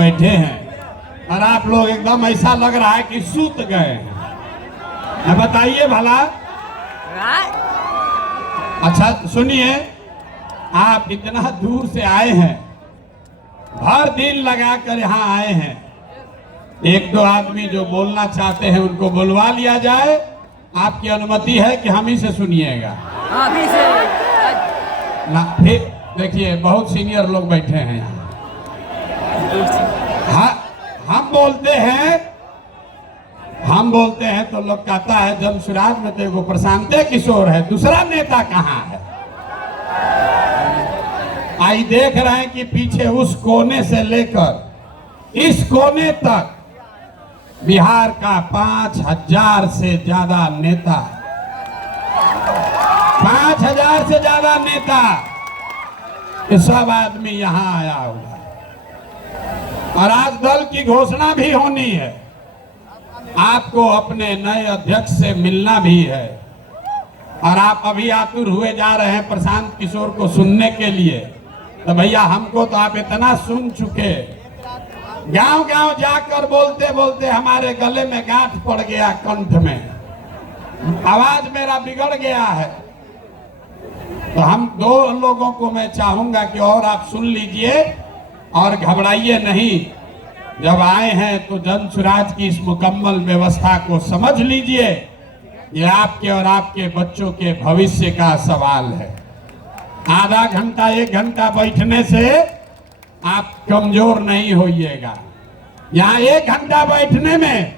बैठे हैं और आप लोग एकदम ऐसा लग रहा है कि सूत गए हैं। बताइए भला। अच्छा सुनिए, आप इतना दूर से आए हैं, भर दिन लगाकर यहाँ आए हैं। एक दो आदमी जो बोलना चाहते हैं उनको बुलवा लिया जाए। आपकी अनुमति है कि हम ही से सुनिएगा? ना फिर देखिए, बहुत सीनियर लोग बैठे हैं यहाँ। हम बोलते हैं तो लोग कहता है जनसुराज में तो एगो प्रशांत किशोर है, दूसरा नेता कहाँ है? आई देख रहे हैं कि पीछे उस कोने से लेकर इस कोने तक बिहार का 5000 से ज्यादा नेता, 5000 से ज्यादा नेता, ये सब आदमी यहाँ आया हुआ है। और आज दल की घोषणा भी होनी है। आपको अपने नए अध्यक्ष से मिलना भी है और आप अभी आतुर हुए जा रहे हैं प्रशांत किशोर को सुनने के लिए। तो भैया हमको तो आप इतना सुन चुके, गांव गांव जाकर बोलते बोलते हमारे गले में गांठ पड़ गया, कंठ में आवाज मेरा बिगड़ गया है। तो हम दो लोगों को मैं चाहूंगा कि और आप सुन लीजिए और घबराइए नहीं। जब आए हैं तो जनसुराज की इस मुकम्मल व्यवस्था को समझ लीजिए। ये आपके और आपके बच्चों के भविष्य का सवाल है। आधा घंटा 1 घंटा बैठने से आप कमजोर नहीं होइएगा। यहाँ 1 घंटा बैठने में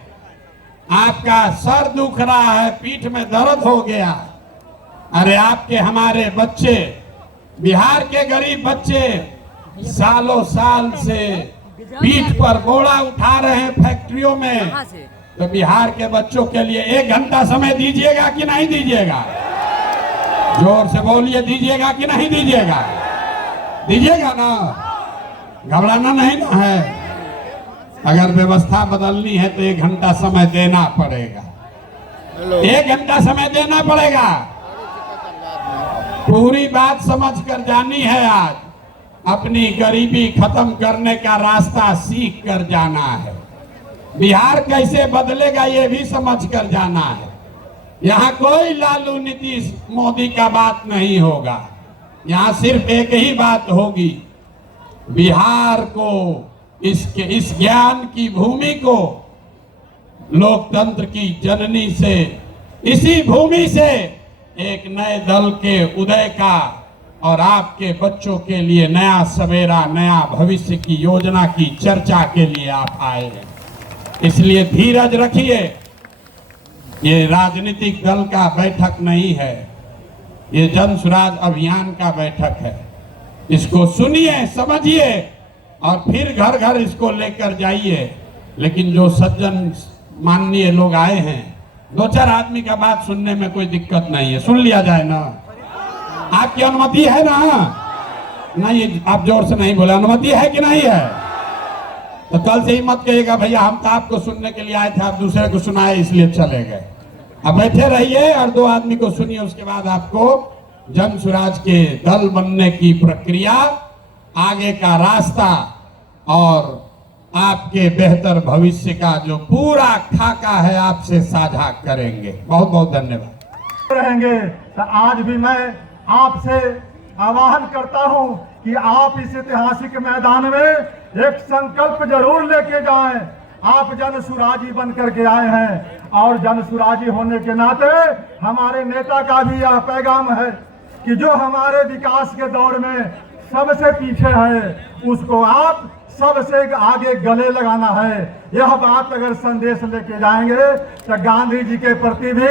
आपका सर दुख रहा है, पीठ में दर्द हो गया। अरे आपके हमारे बच्चे, बिहार के गरीब बच्चे सालों साल से पीठ पर बोरा उठा रहे हैं फैक्ट्रियों में। तो बिहार के बच्चों के लिए 1 घंटा समय दीजिएगा कि नहीं दीजिएगा? जोर से बोलिए, दीजिएगा कि नहीं दीजिएगा? दीजिएगा ना, घबराना नहीं ना है। अगर व्यवस्था बदलनी है तो 1 घंटा समय देना पड़ेगा, 1 घंटा समय देना पड़ेगा। पूरी बात समझ कर जानी है। आज अपनी गरीबी खत्म करने का रास्ता सीख कर जाना है। बिहार कैसे बदलेगा ये भी समझ कर जाना है। यहाँ कोई लालू नीतीश मोदी का बात नहीं होगा। यहाँ सिर्फ एक ही बात होगी, बिहार को, इस ज्ञान की भूमि को, लोकतंत्र की जननी से, इसी भूमि से एक नए दल के उदय का और आपके बच्चों के लिए नया सवेरा, नया भविष्य की योजना की चर्चा के लिए आप आए हैं। इसलिए धीरज रखिए। ये राजनीतिक दल का बैठक नहीं है, ये जनसुराज अभियान का बैठक है। इसको सुनिए, समझिए और फिर घर घर इसको लेकर जाइए। लेकिन जो सज्जन माननीय लोग आए हैं, 2-4 आदमी का बात सुनने में कोई दिक्कत नहीं है, सुन लिया जाए ना। आपकी अनुमति है ना? नहीं, आप जोर से नहीं बोले, अनुमति है कि नहीं है? तो कल से ही मत कहिएगा भैया हम तो आपको सुनने के लिए आए थे, आप दूसरे को सुनाए इसलिए चले गए। अब बैठे रहिए और 2 आदमी को सुनिए, उसके बाद आपको जनसुराज के दल बनने की प्रक्रिया, आगे का रास्ता और आपके बेहतर भविष्य का जो पूरा खाका है आपसे साझा करेंगे। बहुत बहुत धन्यवाद। रहेंगे तो आज भी मैं आपसे आह्वान करता हूं कि आप इस ऐतिहासिक मैदान में एक संकल्प जरूर लेके जाएं। आप जनसुराजी बन करके आए हैं और जनसुराजी होने के नाते हमारे नेता का भी यह पैगाम है कि जो हमारे विकास के दौर में सबसे पीछे है उसको आप सबसे आगे गले लगाना है। यह बात अगर संदेश लेके जाएंगे तो गांधी जी के प्रति भी,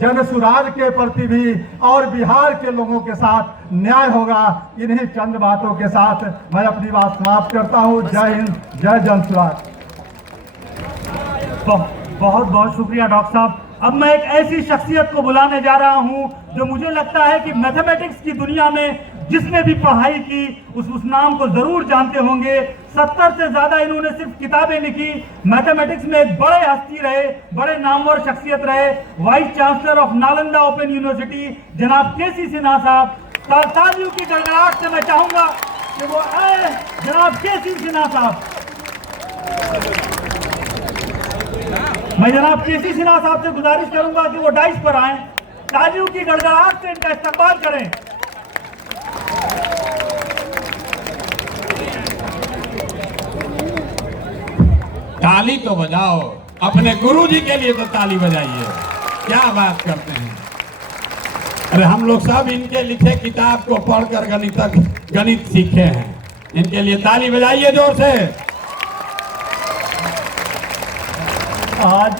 जनसुराज के प्रति भी और बिहार के लोगों के साथ न्याय होगा। इन्हीं चंद बातों के साथ मैं अपनी बात समाप्त करता हूं। जय हिंद, जय जनसुराज। बहुत बहुत शुक्रिया डॉक्टर साहब। अब मैं एक ऐसी शख्सियत को बुलाने जा रहा हूं जो मुझे लगता है कि मैथमेटिक्स की दुनिया में जिसने भी पढ़ाई की उस नाम को जरूर जानते होंगे। 70 से ज्यादा इन्होंने सिर्फ किताबें लिखी। मैथमेटिक्स में एक बड़े हस्ती रहे, बड़े नामवर शख्सियत रहे। Vice chancellor of Nalanda open university जनाब केसी सिन्हा साहब। तालियों की गड़गड़ाहट से मैं चाहूंगा कि वो आए जनाब केसी सिन्हा साहब। मैं जनाब केसी सिन्हा साहब से गुजारिश करूंगा कि वो डाइस पर आए, तालियों की गड़गड़ाहट से इनका इस्तेमाल करें। ताली तो बजाओ, अपने गुरुजी के लिए तो ताली बजाइए। क्या बात करते हैं। अरे हम लोग सब इनके लिखे किताब को पढ़कर गणित सीखे हैं। इनके लिए ताली बजाइए जोर से। आज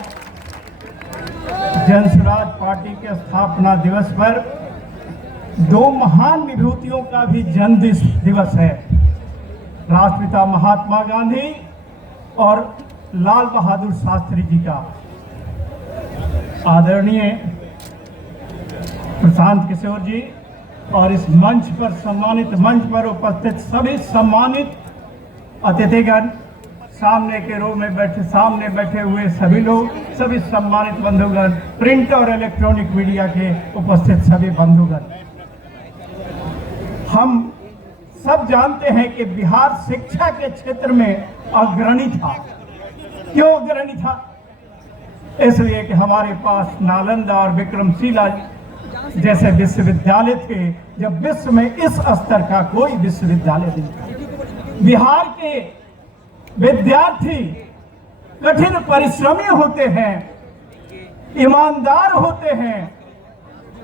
जन स्वराज पार्टी के स्थापना दिवस पर दो महान विभूतियों का भी जन्म दिवस है, राष्ट्रपिता महात्मा गांधी और लाल बहादुर शास्त्री जी का। आदरणीय प्रशांत किशोर जी और इस मंच पर सम्मानित मंच पर उपस्थित सभी सम्मानित अतिथिगण, सामने के रो में सामने बैठे हुए सभी लोग, सभी सम्मानित बंधुगण, प्रिंट और इलेक्ट्रॉनिक मीडिया के उपस्थित सभी बंधुगण, हम सब जानते हैं कि बिहार शिक्षा के क्षेत्र में अग्रणी था। क्यों अग्रणी था? इसलिए कि हमारे पास नालंदा और विक्रमशिला जैसे विश्वविद्यालय थे, जब विश्व में इस स्तर का कोई विश्वविद्यालय नहीं था। बिहार के विद्यार्थी कठिन परिश्रमी होते हैं, ईमानदार होते हैं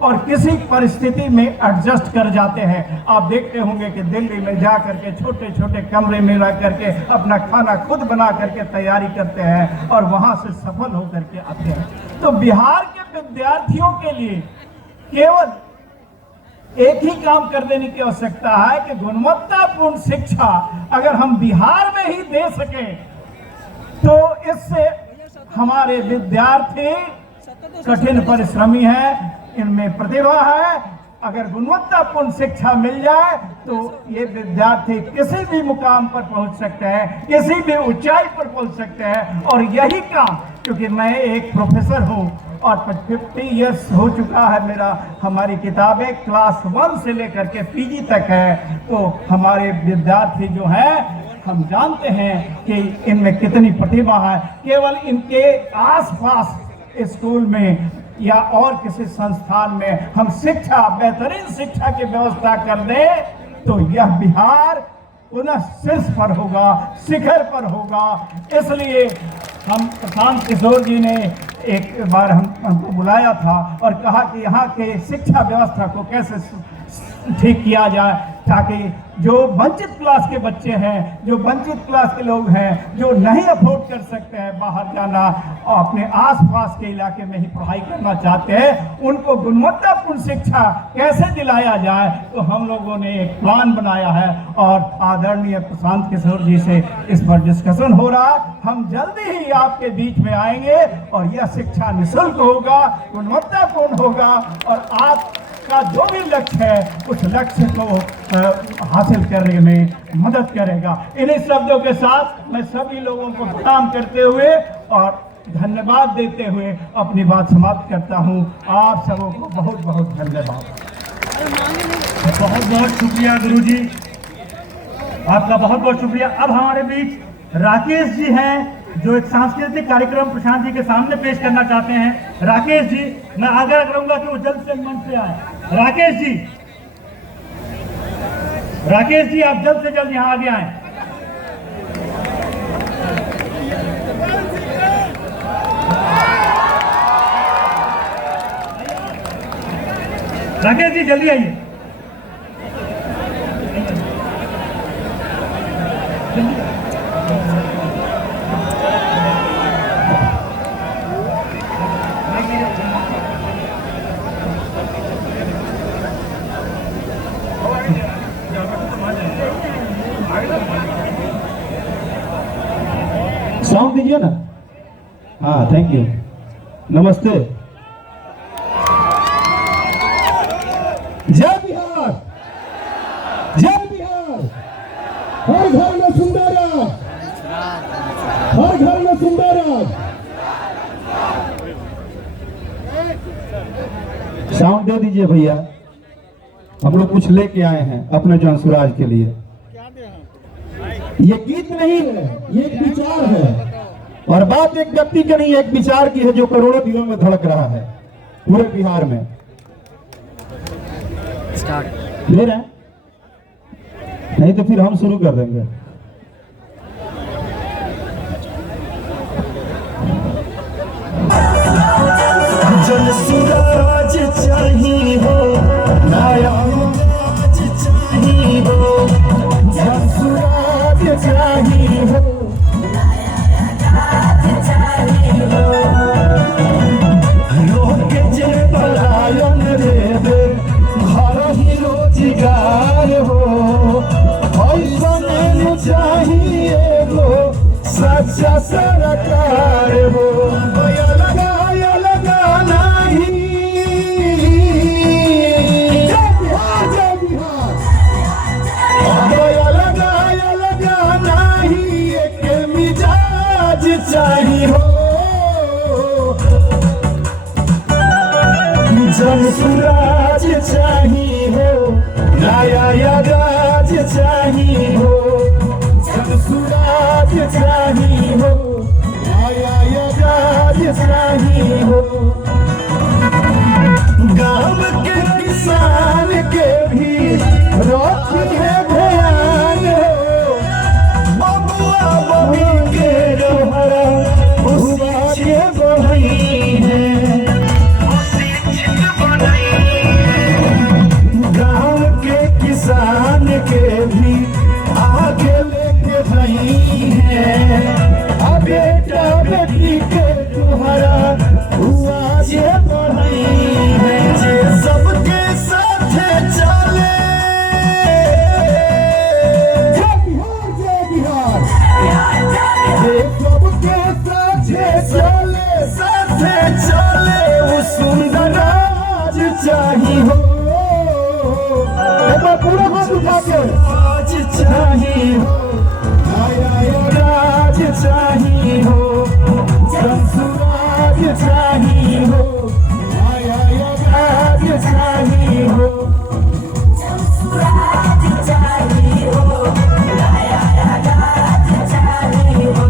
और किसी परिस्थिति में एडजस्ट कर जाते हैं। आप देखते होंगे कि दिल्ली में जा करके छोटे छोटे कमरे में रह करके अपना खाना खुद बना करके तैयारी करते हैं और वहां से सफल होकर के आते हैं। तो बिहार के विद्यार्थियों के लिए केवल एक ही काम कर देने की आवश्यकता है कि गुणवत्तापूर्ण शिक्षा अगर हम बिहार में ही दे सकें तो इससे हमारे विद्यार्थी कठिन परिश्रमी हैं, इनमें प्रतिभा है। अगर गुणवत्तापूर्ण शिक्षा मिल जाए तो ये विद्यार्थी किसी भी मुकाम पर पहुंच सकते हैं, किसी भी ऊंचाई पर पहुंच सकते हैं। और यही काम, क्योंकि मैं एक प्रोफेसर हूं और 50 इयर्स हो चुका है मेरा, हमारी किताबें क्लास 1 से लेकर के पीजी तक है, तो हमारे विद्यार्थी जो हैं हम जानते हैं कि इनमें कितनी प्रतिभा है। केवल इनके आसपास स्कूल में या और किसी संस्थान में हम शिक्षा, बेहतरीन शिक्षा की व्यवस्था कर दें तो यह बिहार पुनः शीर्ष पर होगा, शिखर पर होगा। इसलिए हम प्रशांत किशोर जी ने एक बार हमको बुलाया था और कहा कि यहाँ के शिक्षा व्यवस्था को कैसे ठीक किया जाए ताकि जो वंचित क्लास के बच्चे हैं, जो वंचित क्लास के लोग हैं, जो नहीं अफोर्ड कर सकते हैं बाहर जाना और अपने आसपास के इलाके में ही पढ़ाई करना चाहते हैं, उनको गुणवत्तापूर्ण शिक्षा कैसे दिलाया जाए। तो हम लोगों ने एक प्लान बनाया है और आदरणीय प्रशांत किशोर जी से इस पर डिस्कशन हो रहा है। हम जल्दी ही आपके बीच में आएंगे और यह शिक्षा निःशुल्क होगा, गुणवत्तापूर्ण होगा और आप का जो भी लक्ष्य है उस लक्ष्य को हासिल करने में मदद करेगा। इन्हीं शब्दों के साथ मैं सभी लोगों को प्रणाम करते हुए और धन्यवाद देते हुए अपनी बात समाप्त करता हूं। आप सबों को बहुत बहुत धन्यवाद। बहुत बहुत शुक्रिया गुरुजी, आपका बहुत बहुत शुक्रिया। अब हमारे बीच राकेश जी हैं जो एक सांस्कृतिक कार्यक्रम प्रशांत जी के सामने पेश करना चाहते हैं। राकेश जी, मैं आग्रह करूंगा कि वो जल्द से मंच पे आए। राकेश जी आप जल्द से जल्द यहाँ आगे आए। राकेश जी जल्दी आइए। साउंड दीजिए ना। हाँ, थैंक यू। नमस्ते। जय बिहार, जय बिहार। हर घर में सुंदर राज, हर घर में सुंदर राज। साउंड दे दीजिए भैया, हम लोग कुछ लेके आए हैं अपने जन स्वराज के लिए। ये गीत नहीं है, ये एक विचार है। और बात एक व्यक्ति की नहीं, एक विचार की है जो करोड़ों दिलों में धड़क रहा है पूरे बिहार में। ले रहे हैं? नहीं तो फिर हम शुरू कर देंगे। जन सूरज चाहिए हो, नया राज चाहिए हो, जन सूरज चाहिए हो, लोग जे पलायन रे दे, घर ही रोजगार हो, ऐसा चाहिए हो, सच्चा सरकार हो। चाहिए हो, जन सुराज चाहिए हो, नया राज चाहिए हो, जन सुराज चाहिए हो, नया राज चाहिए हो। गांव के किसान के भी रखिए ध्यान हो, बबुआ बबी के दोहरा उसी बढ़ई है, गांव के किसान के भी आगे लेके रही है, अब बेटा बेटी के दोहरा आगे बढ़ई है, जे सबके साथ चले, जय बिहार, सबके साथे चले वो सुंदर राज चाहिए हो, पूरा हाथ उठा के राज चाहिए हो, नया राज चाहिए हो, संसुराज चाहिए हो, नया राज चाहिए हो, संसुराज चाहिए हो, नया राज चाहिए हो।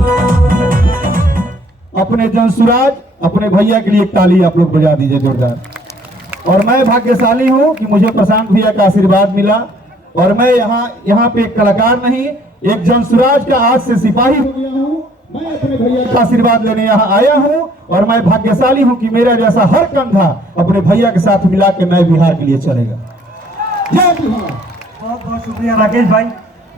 अपने जनसुराज अपने भैया के लिए एक ताली आप लोग बजा दीजिए जोरदार। और मैं भाग्यशाली हूं कि मुझे प्रशांत भैया का आशीर्वाद मिला, और मैं यहाँ पे एक कलाकार नहीं, एक जनसुराज का आज से सिपाही हो गया हूं। मैं अपने भैया का आशीर्वाद लेने यहाँ आया हूं, और मैं भाग्यशाली हूं कि मेरा जैसा हर कंधा अपने भैया के साथ मिला के नए बिहार के लिए चलेगा। जय बिहार। बहुत बहुत शुक्रिया राकेश भाई।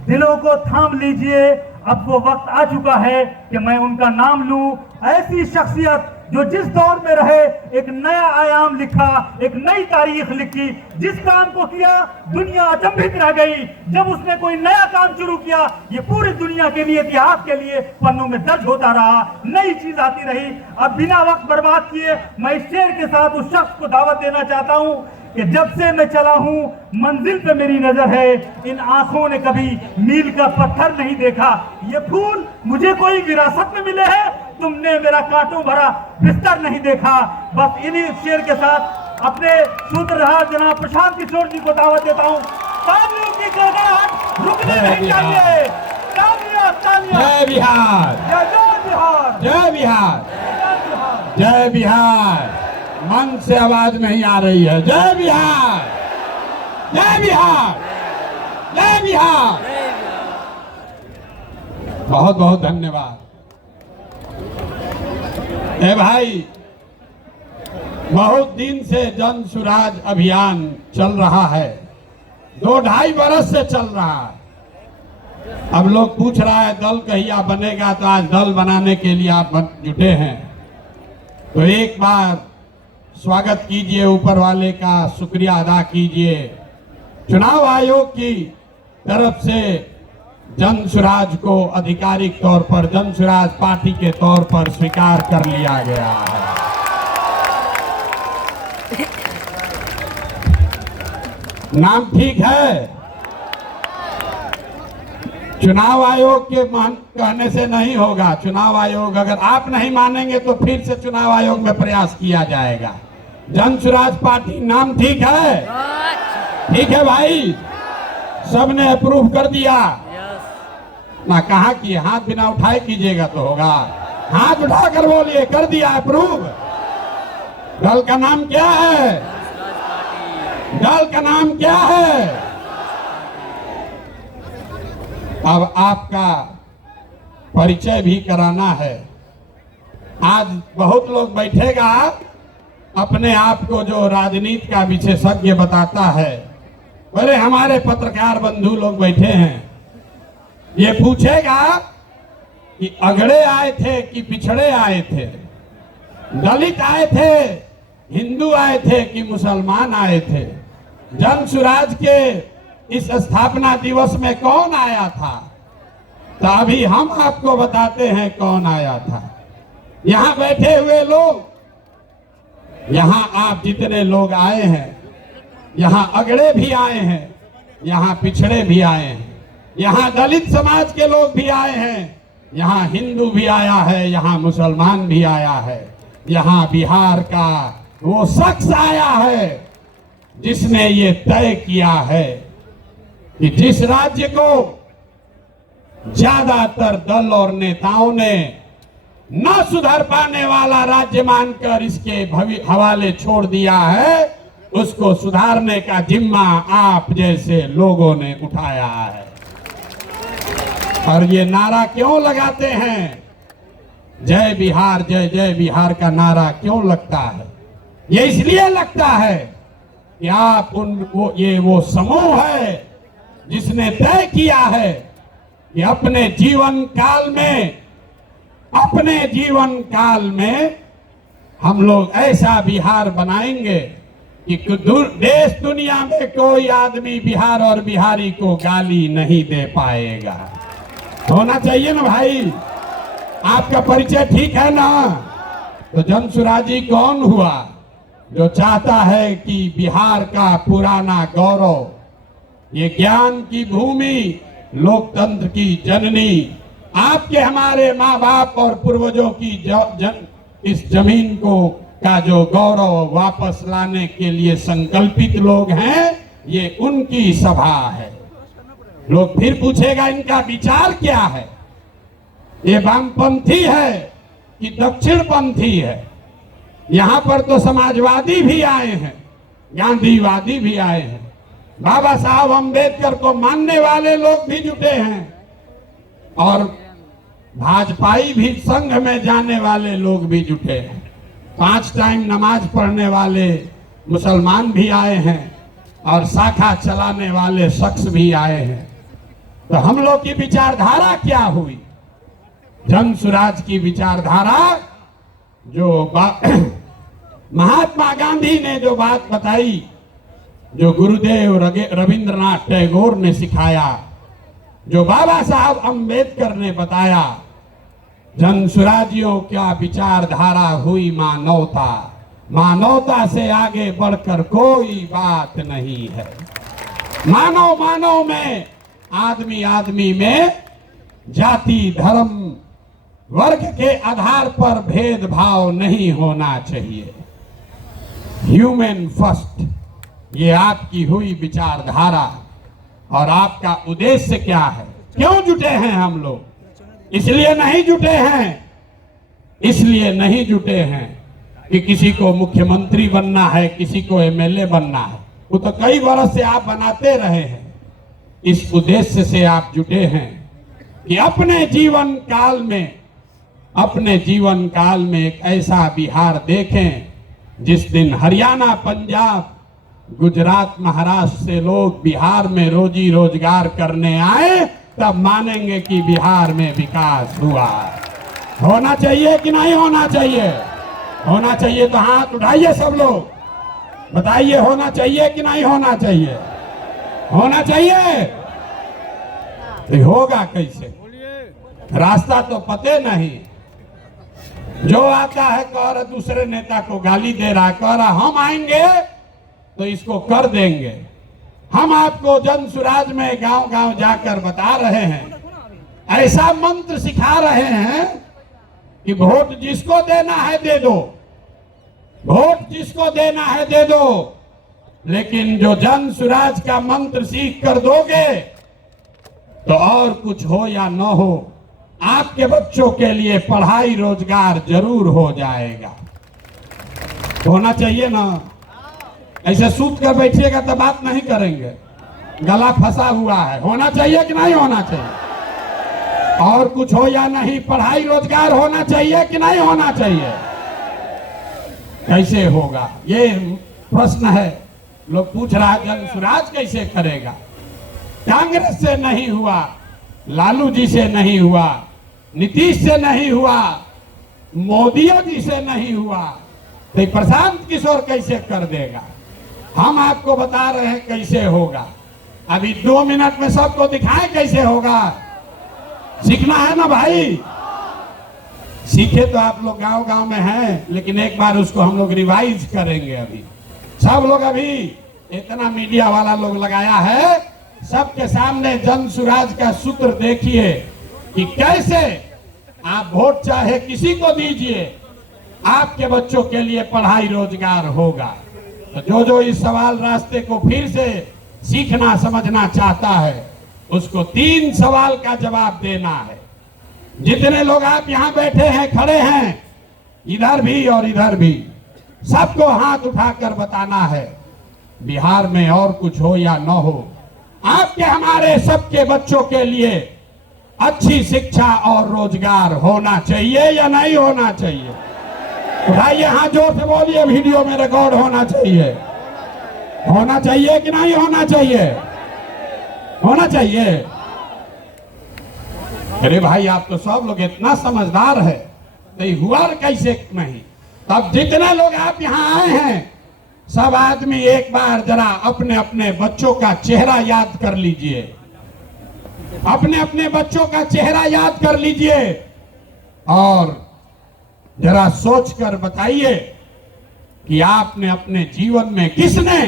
दिलों को थाम लीजिए, अब वो वक्त आ चुका है कि मैं उनका नाम लूं। ऐसी शख्सियत जो जिस दौर में रहे एक नया आयाम लिखा, एक नई तारीख लिखी, जिस काम को किया दुनिया अचंभित रह गई। जब उसने कोई नया काम शुरू किया, ये पूरी दुनिया के लिए, इतिहास के लिए पन्नों में दर्ज होता रहा, नई चीज आती रही। अब बिना वक्त बर्बाद किए मैं इस शेर के साथ उस शख्स को दावत देना चाहता हूं कि जब से मैं चला हूं मंजिल पे मेरी नजर है, इन आंखों ने कभी मील का पत्थर नहीं देखा। ये फूल मुझे कोई विरासत में मिले हैं, तुमने मेरा कांटों भरा बिस्तर नहीं देखा। बस इन्हीं शेर के साथ अपने सूत्रधार जनाब प्रशांत किशोर जी को दावत देता हूं। तालियों की गड़गड़ाहट रुकनी नहीं चाहिए। तालियां तालियां। जय बिहार, जय बिहार, जय बिहार, जय बिहार। जय बिहार। मन से आवाज नहीं आ रही है। जय बिहार, जय बिहार, जय बिहार। बहुत बहुत धन्यवाद। ए भाई, बहुत दिन से जन सुराज अभियान चल रहा है, 2-2.5 बरस से चल रहा है। अब लोग पूछ रहा है दल कहिया बनेगा, तो आज दल बनाने के लिए आप जुटे हैं। तो एक बार स्वागत कीजिए, ऊपर वाले का शुक्रिया अदा कीजिए। चुनाव आयोग की तरफ से जन सुराज को आधिकारिक तौर पर जन सुराज पार्टी के तौर पर स्वीकार कर लिया गया है। नाम ठीक है। चुनाव आयोग के कहने से नहीं होगा। चुनाव आयोग, अगर आप नहीं मानेंगे तो फिर से चुनाव आयोग में प्रयास किया जाएगा। जन सुराज पार्टी नाम ठीक है? ठीक है भाई, सबने अप्रूव कर दिया ना? कहा कि हाथ बिना उठाए कीजिएगा तो होगा। हाथ उठाकर बोलिए, कर दिया अप्रूव। दल का नाम क्या है? दल का नाम क्या है? अब आपका परिचय भी कराना है। आज बहुत लोग बैठेगा अपने आप को जो राजनीति का विशेषज्ञ बताता है। अरे हमारे पत्रकार बंधु लोग बैठे हैं, ये पूछेगा कि अगड़े आए थे कि पिछड़े आए थे, दलित आए थे, हिंदू आए थे कि मुसलमान आए थे, जन सुराज के इस स्थापना दिवस में कौन आया था? तो अभी हम आपको बताते हैं कौन आया था। यहाँ बैठे हुए लोग, यहाँ आप जितने लोग आए हैं, यहाँ अगड़े भी आए हैं, यहाँ पिछड़े भी आए हैं, यहाँ दलित समाज के लोग भी आए हैं, यहाँ हिंदू भी आया है, यहाँ मुसलमान भी आया है, यहाँ बिहार का वो शख्स आया है जिसने ये तय किया है कि जिस राज्य को ज्यादातर दल और नेताओं ने न सुधर पाने वाला राज्य मानकर इसके हवाले छोड़ दिया है, उसको सुधारने का जिम्मा आप जैसे लोगों ने उठाया है। और ये नारा क्यों लगाते हैं? जय बिहार, जय जय बिहार का नारा क्यों लगता है? ये इसलिए लगता है कि आप ये वो समूह है जिसने तय किया है कि अपने जीवन काल में हम लोग ऐसा बिहार बनाएंगे कि देश दुनिया में कोई आदमी बिहार और बिहारी को गाली नहीं दे पाएगा। होना चाहिए ना भाई? आपका परिचय ठीक है ना? तो जन सुराजी कौन हुआ? जो चाहता है कि बिहार का पुराना गौरव, ये ज्ञान की भूमि, लोकतंत्र की जननी, आपके हमारे माँ बाप और पूर्वजों की इस जमीन को का जो गौरव वापस लाने के लिए संकल्पित लोग हैं, ये उनकी सभा है। लोग फिर पूछेगा इनका विचार क्या है? ये वामपंथी है कि दक्षिणपंथी है? यहाँ पर तो समाजवादी भी आए हैं, गांधीवादी भी आए हैं, बाबा साहब अम्बेडकर को मानने वाले लोग भी जुटे हैं, और भाजपाई भी संघ में जाने वाले लोग भी जुटे हैं। 5 टाइम नमाज पढ़ने वाले मुसलमान भी आए हैं और शाखा चलाने वाले शख्स भी आए हैं। तो हम लोग की विचारधारा क्या हुई? जन सुराज की विचारधारा जो महात्मा गांधी ने जो बात बताई, जो गुरुदेव रविंद्रनाथ टैगोर ने सिखाया, जो बाबा साहब अम्बेडकर ने बताया, जन सुराजियों क्या विचारधारा हुई मानवता। मानवता से आगे बढ़कर कोई बात नहीं है। मानव मानव में, आदमी आदमी में जाति धर्म वर्ग के आधार पर भेदभाव नहीं होना चाहिए। ह्यूमन फर्स्ट, ये आपकी हुई विचारधारा। और आपका उद्देश्य क्या है? क्यों जुटे हैं हम लोग? इसलिए नहीं जुटे हैं कि किसी को मुख्यमंत्री बनना है, किसी को एमएलए बनना है। वो तो कई बरस से आप बनाते रहे हैं। इस उद्देश्य से आप जुटे हैं कि अपने जीवन काल में एक ऐसा बिहार देखें जिस दिन हरियाणा, पंजाब, गुजरात, महाराष्ट्र से लोग बिहार में रोजी रोजगार करने आए, तब मानेंगे कि बिहार में विकास हुआ। होना चाहिए कि नहीं होना चाहिए? होना चाहिए तो हाथ उठाइए सब लोग, बताइए होना चाहिए कि नहीं होना चाहिए? होना चाहिए। तो होगा कैसे? रास्ता तो पते नहीं। जो आता है कह रहा दूसरे नेता को गाली दे रहा, कह रहा हम आएंगे तो इसको कर देंगे। हम आपको जन सुराज में गांव गांव जाकर बता रहे हैं, ऐसा मंत्र सिखा रहे हैं कि वोट जिसको देना है दे दो, वोट जिसको देना है दे दो, लेकिन जो जन सुराज का मंत्र सीख कर दोगे तो और कुछ हो या न हो, आपके बच्चों के लिए पढ़ाई रोजगार जरूर हो जाएगा। होना चाहिए ना। ऐसे सूत कर बैठिएगा तो बात नहीं करेंगे, गला फंसा हुआ है। होना चाहिए कि नहीं होना चाहिए? और कुछ हो या नहीं, पढ़ाई रोजगार होना चाहिए कि नहीं होना चाहिए? कैसे होगा ये प्रश्न है। लोग पूछ रहा है जन सुराज कैसे करेगा? कांग्रेस से नहीं हुआ, लालू जी से नहीं हुआ, नीतीश से नहीं हुआ, मोदी जी से नहीं हुआ, तो प्रशांत किशोर कैसे कर देगा? हम आपको बता रहे हैं कैसे होगा। अभी 2 मिनट में सबको दिखाएं कैसे होगा। सीखना है ना भाई। सीखे तो आप लोग गांव गांव में हैं, लेकिन एक बार उसको हम लोग रिवाइज करेंगे। अभी सब लोग, अभी इतना मीडिया वाला लोग लगाया है, सबके सामने जन सुराज का सूत्र देखिए कि कैसे आप वोट चाहे किसी को दीजिए, आपके बच्चों के लिए पढ़ाई रोजगार होगा। तो जो इस सवाल रास्ते को फिर से सीखना समझना चाहता है, उसको 3 सवाल का जवाब देना है। जितने लोग आप यहाँ बैठे हैं, खड़े हैं, इधर भी और इधर भी, सबको हाथ उठाकर बताना है बिहार में और कुछ हो या न हो, आपके हमारे सबके बच्चों के लिए अच्छी शिक्षा और रोजगार होना चाहिए या नहीं होना चाहिए? भाई यहाँ जोर से बोलिए, वीडियो में रिकॉर्ड होना चाहिए। होना चाहिए कि नहीं होना चाहिए? होना चाहिए। अरे भाई आप तो सब लोग इतना समझदार है, तो हुआ कैसे नहीं? तब जितने लोग आप यहाँ आए हैं, सब आदमी एक बार जरा अपने अपने बच्चों का चेहरा याद कर लीजिए। अपने अपने बच्चों का चेहरा याद कर लीजिए और जरा सोचकर बताइए कि आपने अपने जीवन में, किसने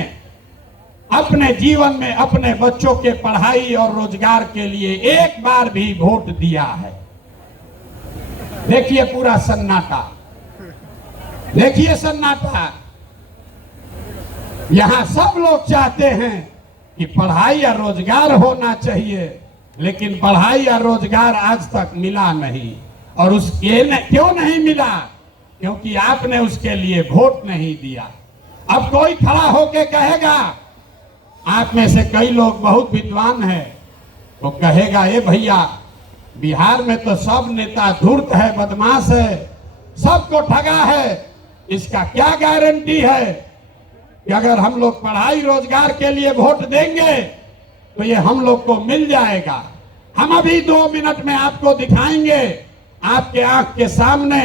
अपने जीवन में अपने बच्चों के पढ़ाई और रोजगार के लिए एक बार भी वोट दिया है? देखिए पूरा सन्नाटा, देखिए सन्नाटा। यहां सब लोग चाहते हैं कि पढ़ाई या रोजगार होना चाहिए, लेकिन पढ़ाई या रोजगार आज तक मिला नहीं। और उसके क्यों नहीं मिला? क्योंकि आपने उसके लिए वोट नहीं दिया। अब कोई खड़ा होके कहेगा, आप में से कई लोग बहुत विद्वान हैं, वो कहेगा ए भैया बिहार में तो सब नेता धूर्त है, बदमाश है, सबको ठगा है। इसका क्या गारंटी है कि अगर हम लोग पढ़ाई रोजगार के लिए वोट देंगे तो ये हम लोग को मिल जाएगा? हम अभी 2 मिनट में आपको दिखाएंगे, आपके आंख के सामने,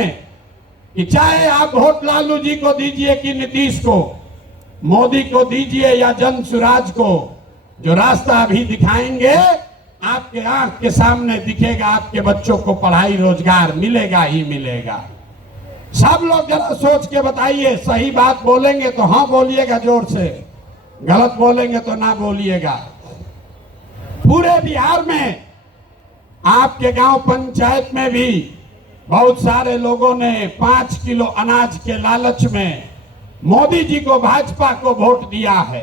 कि चाहे आप वोट लालू जी को दीजिए कि नीतीश को, मोदी को दीजिए या जन सुराज को, जो रास्ता अभी दिखाएंगे आपके आंख के सामने दिखेगा। आपके बच्चों को पढ़ाई रोजगार मिलेगा ही मिलेगा। सब लोग जरा सोच के बताइए। सही बात बोलेंगे तो हाँ बोलिएगा जोर से, गलत बोलेंगे तो ना बोलिएगा। पूरे बिहार में आपके गांव पंचायत में भी बहुत सारे लोगों ने 5 किलो अनाज के लालच में मोदी जी को, भाजपा को वोट दिया है।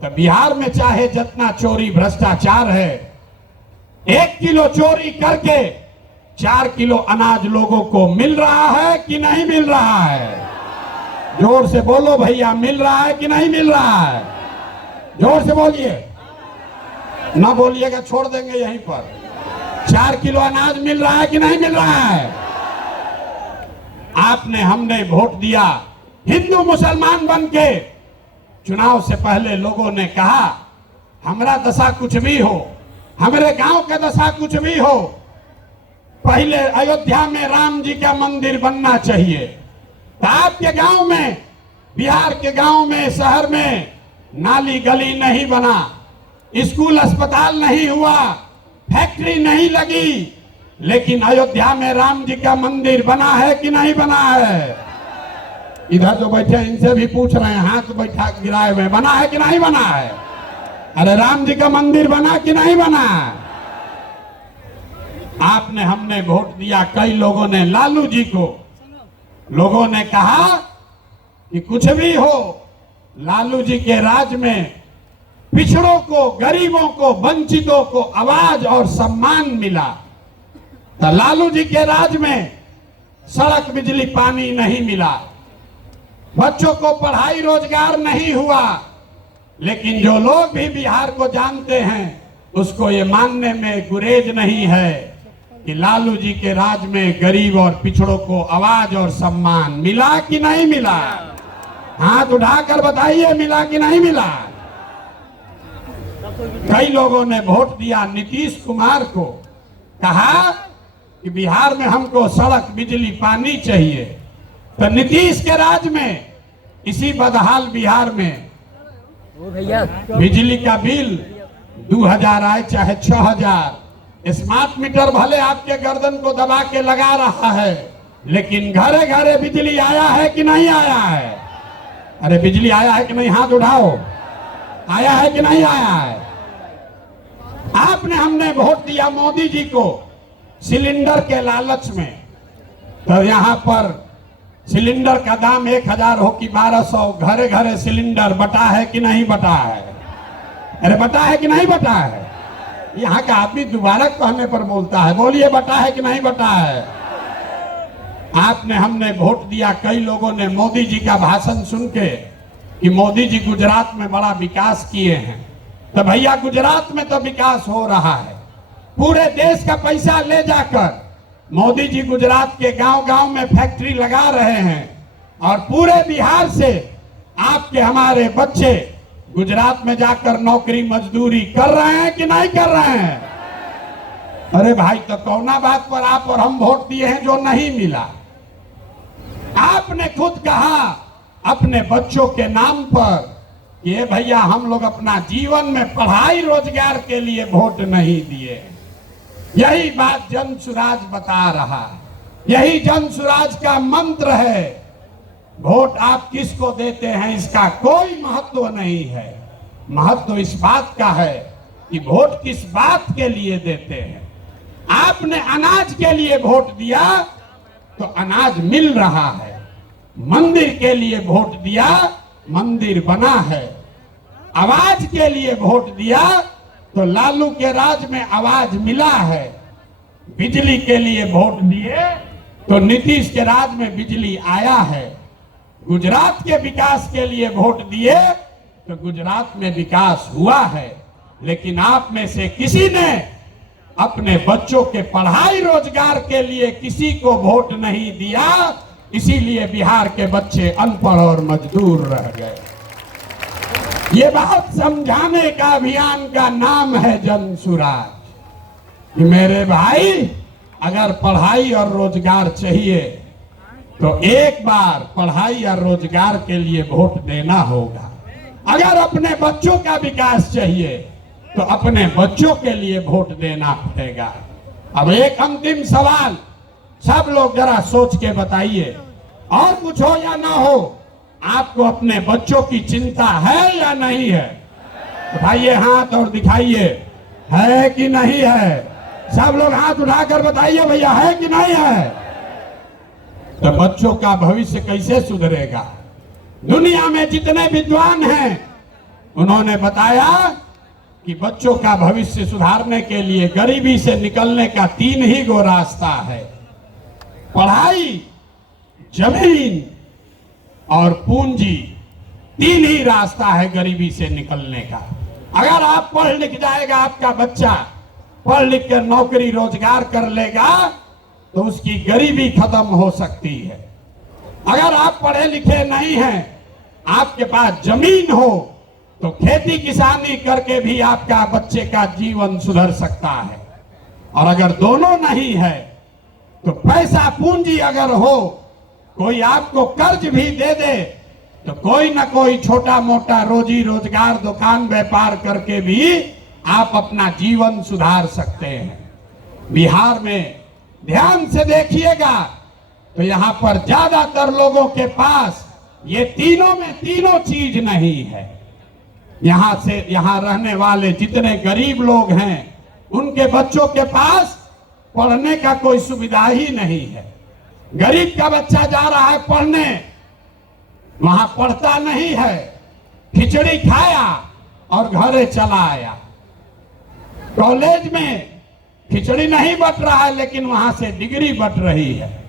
तो बिहार में चाहे जितना चोरी भ्रष्टाचार है, 1 किलो चोरी करके 4 किलो अनाज लोगों को मिल रहा है कि नहीं मिल रहा है? जोर से बोलो भैया, मिल रहा है कि नहीं मिल रहा है? जोर से बोलिए। ना बोलिएगा छोड़ देंगे यहीं पर। 4 किलो अनाज मिल रहा है कि नहीं मिल रहा है? आपने, हमने वोट दिया हिंदू मुसलमान बन के। चुनाव से पहले लोगों ने कहा हमारा दशा कुछ भी हो, हमारे गांव का दशा कुछ भी हो, पहले अयोध्या में राम जी का मंदिर बनना चाहिए। तो आपके गांव में, बिहार के गांव में, शहर में नाली गली नहीं बना, स्कूल अस्पताल नहीं हुआ, फैक्ट्री नहीं लगी, लेकिन अयोध्या में राम जी का मंदिर बना है कि नहीं बना है? इधर जो बैठे हैं इनसे भी पूछ रहे हैं, हाथ बैठा गिराए हुए, बना है कि नहीं बना है? अरे राम जी का मंदिर बना कि नहीं बना? आपने, हमने वोट दिया, कई लोगों ने लालू जी को। लोगों ने कहा कि कुछ भी हो, लालू जी के राज में पिछड़ों को, गरीबों को, वंचितों को आवाज और सम्मान मिला। तो लालू जी के राज में सड़क बिजली पानी नहीं मिला, बच्चों को पढ़ाई रोजगार नहीं हुआ। लेकिन जो लोग भी बिहार को जानते हैं उसको ये मानने में गुरेज नहीं है कि लालू जी के राज में गरीब और पिछड़ों को आवाज और सम्मान मिला कि नहीं मिला। हाथ उठाकर बताइए, मिला कि नहीं मिला। कई लोगों ने वोट दिया नीतीश कुमार को, कहा कि बिहार में हमको सड़क बिजली पानी चाहिए। तो नीतीश के राज में इसी बदहाल बिहार में बिजली का बिल 2000 आए चाहे 6000, स्मार्ट मीटर भले आपके गर्दन को दबा के लगा रहा है, लेकिन घरे घरे बिजली आया है कि नहीं आया है? अरे बिजली आया है कि नहीं? हाथ उठाओ। आया है कि नहीं आया है? आपने हमने वोट दिया मोदी जी को सिलेंडर के लालच में, तो यहाँ पर सिलेंडर का दाम 1000 हो कि 1200, घरे घरे सिलेंडर बटा है कि नहीं बटा है? अरे बटा है कि नहीं बटा है? यहाँ का आदमी दोबारा कहने पर बोलता है, बोलिए बटा है कि नहीं बटा है? आपने हमने वोट दिया, कई लोगों ने मोदी जी का भाषण सुन के कि मोदी जी गुजरात में बड़ा विकास किए हैं। तो भैया गुजरात में तो विकास हो रहा है, पूरे देश का पैसा ले जाकर मोदी जी गुजरात के गांव गांव में फैक्ट्री लगा रहे हैं और पूरे बिहार से आपके हमारे बच्चे गुजरात में जाकर नौकरी मजदूरी कर रहे हैं कि नहीं कर रहे हैं? अरे भाई, तो कौना बात पर आप और हम वोट दिए हैं जो नहीं मिला? आपने खुद कहा अपने बच्चों के नाम पर, ये भैया हम लोग अपना जीवन में पढ़ाई रोजगार के लिए वोट नहीं दिए। यही बात जन सुराज बता रहा है, यही जन सुराज का मंत्र है। वोट आप किसको देते हैं इसका कोई महत्व नहीं है, महत्व इस बात का है कि वोट किस बात के लिए देते हैं। आपने अनाज के लिए वोट दिया तो अनाज मिल रहा है, मंदिर के लिए वोट दिया मंदिर बना है, आवाज के लिए वोट दिया तो लालू के राज में आवाज मिला है, बिजली के लिए वोट दिए तो नीतीश के राज में बिजली आया है, गुजरात के विकास के लिए वोट दिए तो गुजरात में विकास हुआ है। लेकिन आप में से किसी ने अपने बच्चों के पढ़ाई रोजगार के लिए किसी को वोट नहीं दिया, इसीलिए बिहार के बच्चे अनपढ़ और मजदूर रह गए। ये बात समझाने का अभियान का नाम है जन सुराज कि मेरे भाई, अगर पढ़ाई और रोजगार चाहिए तो एक बार पढ़ाई और रोजगार के लिए वोट देना होगा। अगर अपने बच्चों का विकास चाहिए तो अपने बच्चों के लिए वोट देना पड़ेगा। अब एक अंतिम सवाल, सब लोग जरा सोच के बताइए, और कुछ हो या ना हो, आपको अपने बच्चों की चिंता है या नहीं है? उठाइए हाथ और दिखाइए, है कि नहीं है? सब लोग हाथ उठाकर बताइए भैया, है कि नहीं है? तो बच्चों का भविष्य कैसे सुधरेगा? दुनिया में जितने विद्वान हैं उन्होंने बताया कि बच्चों का भविष्य सुधारने के लिए गरीबी से निकलने का 3 ही गो रास्ता है, पढ़ाई, जमीन और पूंजी। 3 ही रास्ता है गरीबी से निकलने का। अगर आप पढ़ लिख जाएगा, आपका बच्चा पढ़ लिख कर नौकरी रोजगार कर लेगा तो उसकी गरीबी खत्म हो सकती है। अगर आप पढ़े लिखे नहीं हैं, आपके पास जमीन हो तो खेती किसानी करके भी आपका बच्चे का जीवन सुधर सकता है। और अगर दोनों नहीं है तो पैसा पूंजी अगर हो, कोई आपको कर्ज भी दे दे तो कोई ना कोई छोटा मोटा रोजी रोजगार दुकान व्यापार करके भी आप अपना जीवन सुधार सकते हैं। बिहार में ध्यान से देखिएगा तो यहाँ पर ज्यादातर लोगों के पास ये तीनों में तीनों चीज नहीं है। यहाँ रहने वाले जितने गरीब लोग हैं उनके बच्चों के पास पढ़ने का कोई सुविधा ही नहीं है। गरीब का बच्चा जा रहा है पढ़ने, वहां पढ़ता नहीं है, खिचड़ी खाया और घरे चला आया। कॉलेज में खिचड़ी नहीं बट रहा है, लेकिन वहां से डिग्री बट रही है।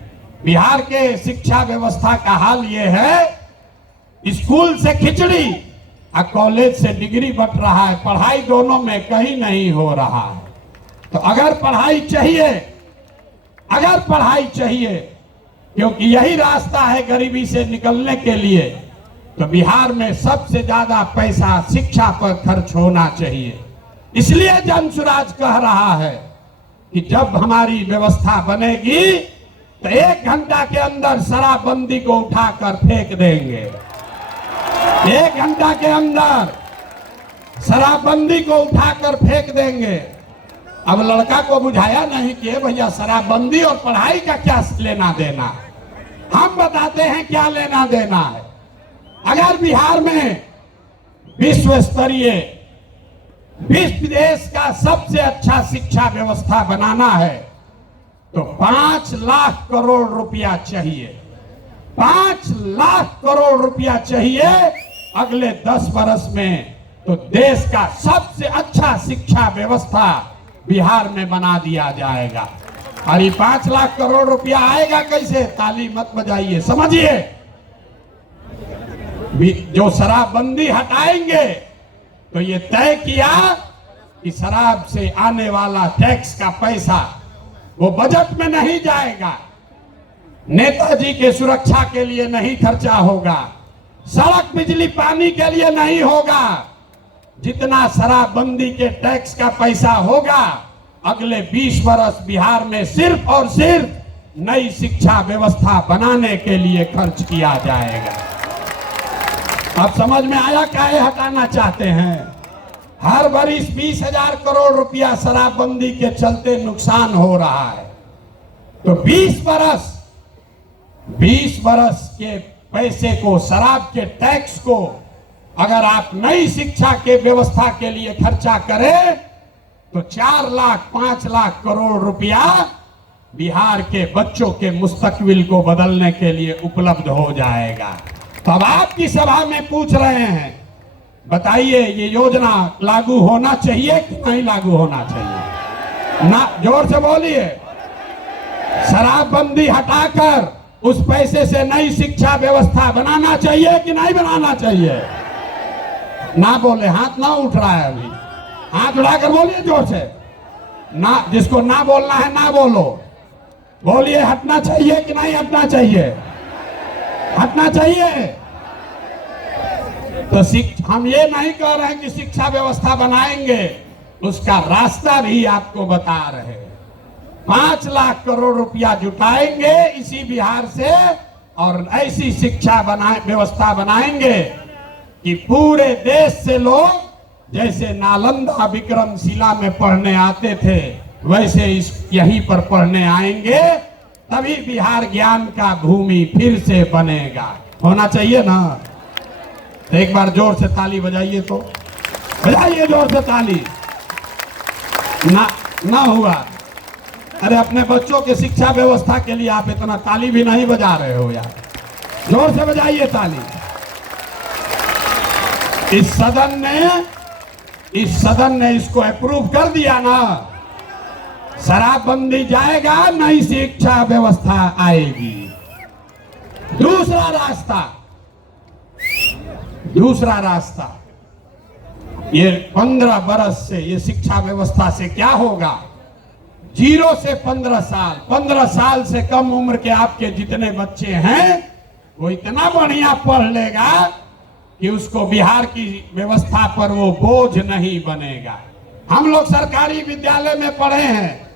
बिहार के शिक्षा व्यवस्था का हाल ये है, स्कूल से खिचड़ी और कॉलेज से डिग्री बट रहा है। पढ़ाई दोनों में कहीं नहीं हो रहा है। तो अगर पढ़ाई चाहिए, क्योंकि यही रास्ता है गरीबी से निकलने के लिए, तो बिहार में सबसे ज्यादा पैसा शिक्षा पर खर्च होना चाहिए। इसलिए जनसुराज कह रहा है कि जब हमारी व्यवस्था बनेगी तो 1 घंटा के अंदर शराबबंदी को उठाकर फेंक देंगे। 1 घंटा के अंदर शराबबंदी को उठाकर फेंक देंगे। अब लड़का को बुझाया नहीं कि भैया शराबबंदी और पढ़ाई का क्या लेना देना। हम बताते हैं क्या लेना देना है। अगर बिहार में विश्व देश का सबसे अच्छा शिक्षा व्यवस्था बनाना है तो 5 लाख करोड़ रुपया चाहिए। 5 लाख करोड़ रुपया चाहिए अगले 10 वर्ष में, तो देश का सबसे अच्छा शिक्षा व्यवस्था बिहार में बना दिया जाएगा। और ये 5 लाख करोड़ रुपया आएगा कैसे? ताली मत बजाइए, समझिए। जो शराबबंदी हटाएंगे तो ये तय किया कि शराब से आने वाला टैक्स का पैसा वो बजट में नहीं जाएगा, नेताजी के सुरक्षा के लिए नहीं खर्चा होगा, सड़क बिजली पानी के लिए नहीं होगा। जितना शराबबंदी के टैक्स का पैसा होगा अगले 20 वर्ष बिहार में सिर्फ और सिर्फ नई शिक्षा व्यवस्था बनाने के लिए खर्च किया जाएगा। अब समझ में आया काहे हटाना चाहते हैं? हर वर्ष 20,000 करोड़ रुपया शराबबंदी के चलते नुकसान हो रहा है, तो 20 वर्ष के पैसे को, शराब के टैक्स को अगर आप नई शिक्षा के व्यवस्था के लिए खर्चा करें तो 4 लाख 5 लाख करोड़ रुपया बिहार के बच्चों के मुस्तकबिल को बदलने के लिए उपलब्ध हो जाएगा। तो अब आपकी सभा में पूछ रहे हैं, बताइए ये योजना लागू होना चाहिए कि नहीं लागू होना चाहिए? ना, जोर से बोलिए। शराबबंदी हटाकर उस पैसे से नई शिक्षा व्यवस्था बनाना चाहिए कि नहीं बनाना चाहिए? ना बोले, हाथ ना उठ रहा है अभी, हाथ उठाकर बोलिए जोर से। ना, जिसको ना बोलना है ना बोलो, बोलिए हटना चाहिए कि नहीं हटना चाहिए? हटना चाहिए। तो हम ये नहीं कह रहे हैं कि शिक्षा व्यवस्था बनाएंगे, उसका रास्ता भी आपको बता रहे हैं। 5 लाख करोड़ रुपया जुटाएंगे इसी बिहार से और ऐसी शिक्षा व्यवस्था बनाएंगे कि पूरे देश से लोग जैसे नालंदा विक्रमशिला में पढ़ने आते थे वैसे यहीं पर पढ़ने आएंगे, तभी बिहार ज्ञान का भूमि फिर से बनेगा। होना चाहिए ना? तो एक बार जोर से ताली बजाइए, तो बजाइए जोर से ताली। ना हुआ? अरे अपने बच्चों के शिक्षा व्यवस्था के लिए आप इतना ताली भी नहीं बजा रहे हो यार, जोर से बजाइए ताली। इस सदन ने इसको अप्रूव कर दिया ना, शराबबंदी जाएगा, नई शिक्षा व्यवस्था आएगी। दूसरा रास्ता ये 15 बरस से ये शिक्षा व्यवस्था से क्या होगा? 0 से 15 साल से कम उम्र के आपके जितने बच्चे हैं वो इतना बढ़िया पढ़ लेगा कि उसको बिहार की व्यवस्था पर वो बोझ नहीं बनेगा। हम लोग सरकारी विद्यालय में पढ़े हैं,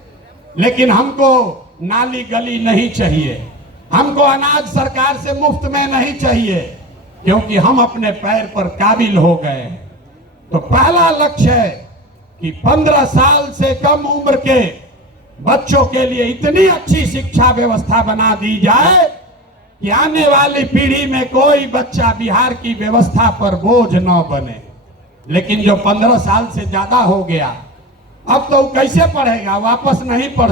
लेकिन हमको नाली गली नहीं चाहिए, हमको अनाज सरकार से मुफ्त में नहीं चाहिए, क्योंकि हम अपने पैर पर काबिल हो गए। तो पहला लक्ष्य है कि 15 साल से कम उम्र के बच्चों के लिए इतनी अच्छी शिक्षा व्यवस्था बना दी जाए कि आने वाली पीढ़ी में कोई बच्चा बिहार की व्यवस्था पर बोझ न बने। लेकिन जो 15 साल से ज्यादा हो गया, अब तो कैसे पढ़ेगा? वापस नहीं पढ़